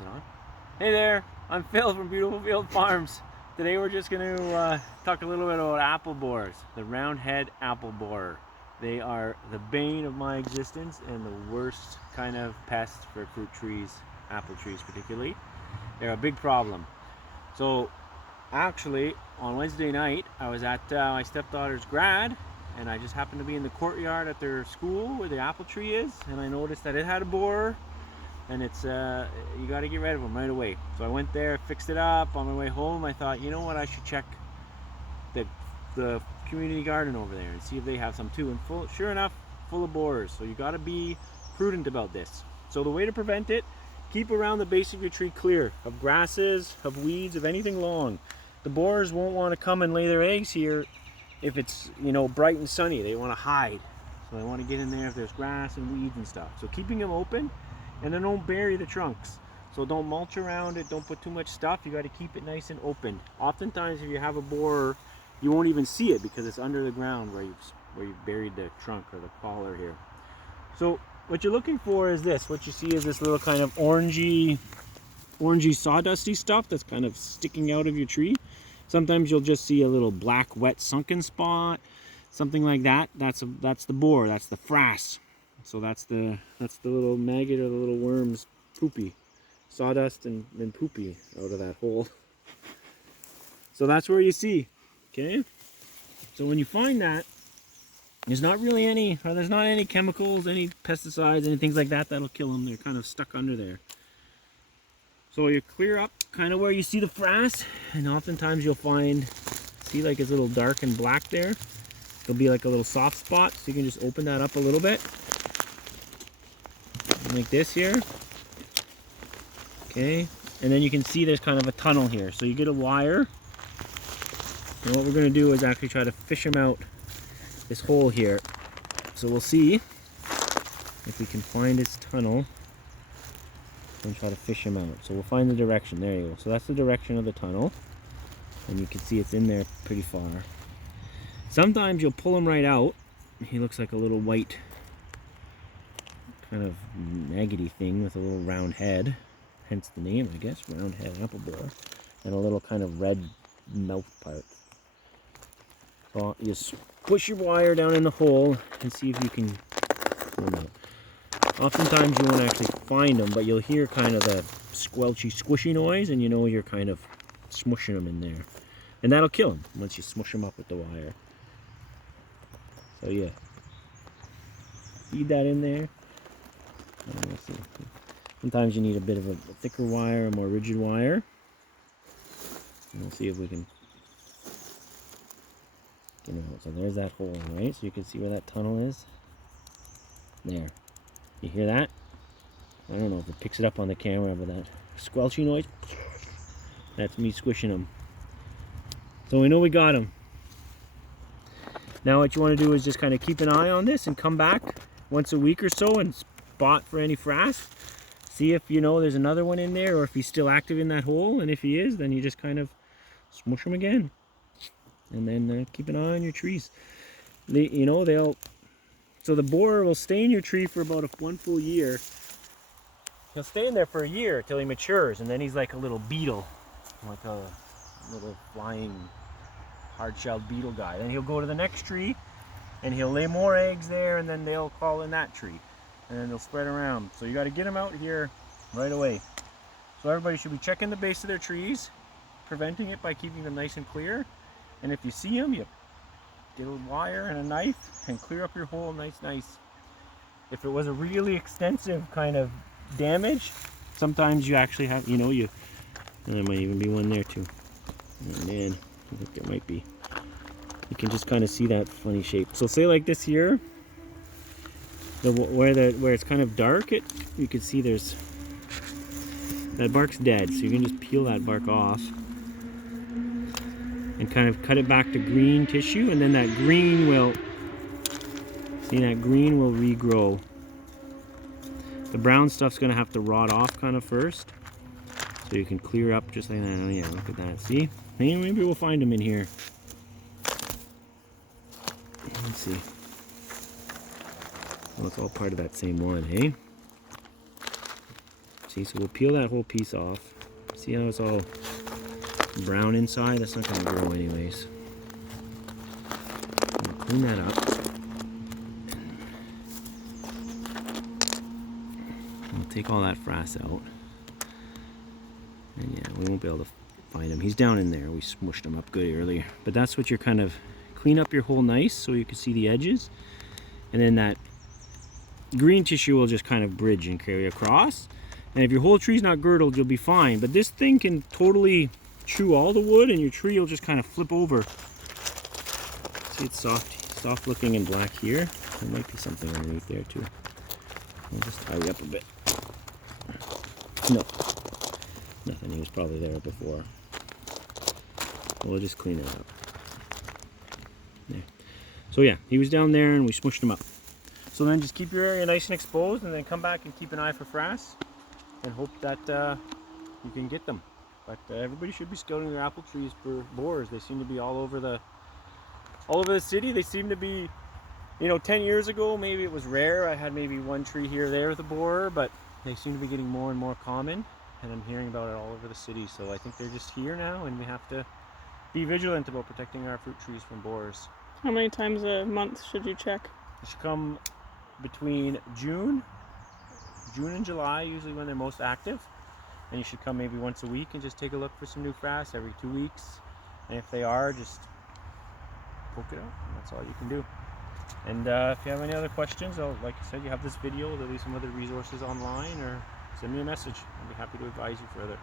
Is it on? Hey there, I'm Phil from Beautiful Field Farms. Today we're just going to talk a little bit about apple borers, the round-head apple borer. They are the bane of my existence and the worst kind of pest for fruit trees, apple trees particularly. They're a big problem. So actually on Wednesday night I was at my stepdaughter's grad, and I just happened to be in the courtyard at their school where the apple tree is, and I noticed that it had a borer. And it's you got to get rid of them right away. So I went there, fixed it up. On my way home I thought, you know what, I should check the community garden over there and see if they have some too. And sure enough, full of borers. So you got to be prudent about this. So the way to prevent it, keep around the base of your tree clear of grasses, of weeds, of anything long. The borers won't want to come and lay their eggs here if it's, you know, bright and sunny. They want to hide. So they want to get in there if there's grass and weeds and stuff. So keeping them open. And then don't bury the trunks. So don't mulch around it, don't put too much stuff. You got to keep it nice and open. Oftentimes if you have a borer, you won't even see it because it's under the ground where you've buried the trunk or the collar here. So what you're looking for is this. What you see is this little kind of orangey sawdusty stuff that's kind of sticking out of your tree. Sometimes you'll just see a little black wet sunken spot, something like that. That's the borer, that's the frass. So that's the little maggot or the little worm's poopy. Sawdust and poopy out of that hole. So that's where you see. Okay? So when you find that, there's not any chemicals, any pesticides, any things like that that'll kill them. They're kind of stuck under there. So you clear up kind of where you see the frass, and oftentimes you'll see like it's a little dark and black there. There'll be like a little soft spot, so you can just open that up a little bit. Like this here. Okay, and then you can see there's kind of a tunnel here. So you get a wire, and what we're going to do is actually try to fish them out this hole here. So we'll see if we can find this tunnel and try to fish them out. So we'll find the direction. There you go. So that's the direction of the tunnel, and you can see it's in there pretty far. Sometimes you'll pull him right out. He looks like a little white kind of maggoty thing with a little round head, hence the name, I guess, round head apple borer, and a little kind of red mouth part. So you push your wire down in the hole and see if you can pull them out. Oftentimes you won't actually find them, but you'll hear kind of a squelchy, squishy noise, and you know you're kind of smushing them in there. And that'll kill them once you smush them up with the wire. So yeah, feed that in there. Sometimes you need a bit of a thicker wire, a more rigid wire. And we'll see if we can get it out. So there's that hole, right? So you can see where that tunnel is. There. You hear that? I don't know if it picks it up on the camera, but that squelchy noise, that's me squishing them. So we know we got them. Now what you want to do is just kind of keep an eye on this and come back once a week or so and spot for any frass. See if you know there's another one in there, or if he's still active in that hole. And if he is, then you just kind of smush him again. And then keep an eye on your trees. So the borer will stay in your tree for about one full year. He'll stay in there for a year till he matures, and then he's like a little beetle, like a little flying hard-shelled beetle guy. Then he'll go to the next tree, and he'll lay more eggs there, and then they'll call in that tree. And then they'll spread around. So you got to get them out here right away. So everybody should be checking the base of their trees, preventing it by keeping them nice and clear. And if you see them, you get a wire and a knife and clear up your hole nice. If it was a really extensive kind of damage, sometimes you actually have, and there might even be one there too. Oh man, I think there might be. You can just kind of see that funny shape. So say like this here, where it's kind of dark, you can see that bark's dead, so you can just peel that bark off and kind of cut it back to green tissue, and then that green will regrow. The brown stuff's going to have to rot off kind of first, so you can clear up just like that. Oh yeah, look at that. See? Maybe we'll find them in here. Let's see. Well, it's all part of that same one, eh? See, so we'll peel that whole piece off. See how it's all brown inside? That's not going to grow anyways. We'll clean that up. We'll take all that frass out. And yeah, we won't be able to find him. He's down in there. We smushed him up good earlier. But that's what you're kind of clean up your hole nice so you can see the edges. And then that green tissue will just kind of bridge and carry across. And if your whole tree's not girdled, you'll be fine. But this thing can totally chew all the wood and your tree will just kind of flip over. See, it's soft looking and black here. There might be something underneath there too. I'll just tie it up a bit. No, nothing. He was probably there before. We'll just clean it up. There. So yeah, he was down there and we smushed him up. So then just keep your area nice and exposed and then come back and keep an eye for frass and hope that you can get them. But everybody should be scouting their apple trees for borers. They seem to be all over the city. They seem to be, you know, 10 years ago maybe it was rare. I had maybe one tree here or there with a borer, but they seem to be getting more and more common, and I'm hearing about it all over the city. So I think they're just here now, and we have to be vigilant about protecting our fruit trees from borers. How many times a month should you check? You should come between June and July, usually when they're most active. And you should come maybe once a week and just take a look for some new frass every 2 weeks. And if they are, just poke it out, and that's all you can do. And if you have any other questions, like I said, you have this video, there'll be some other resources online, or send me a message. I'll be happy to advise you further.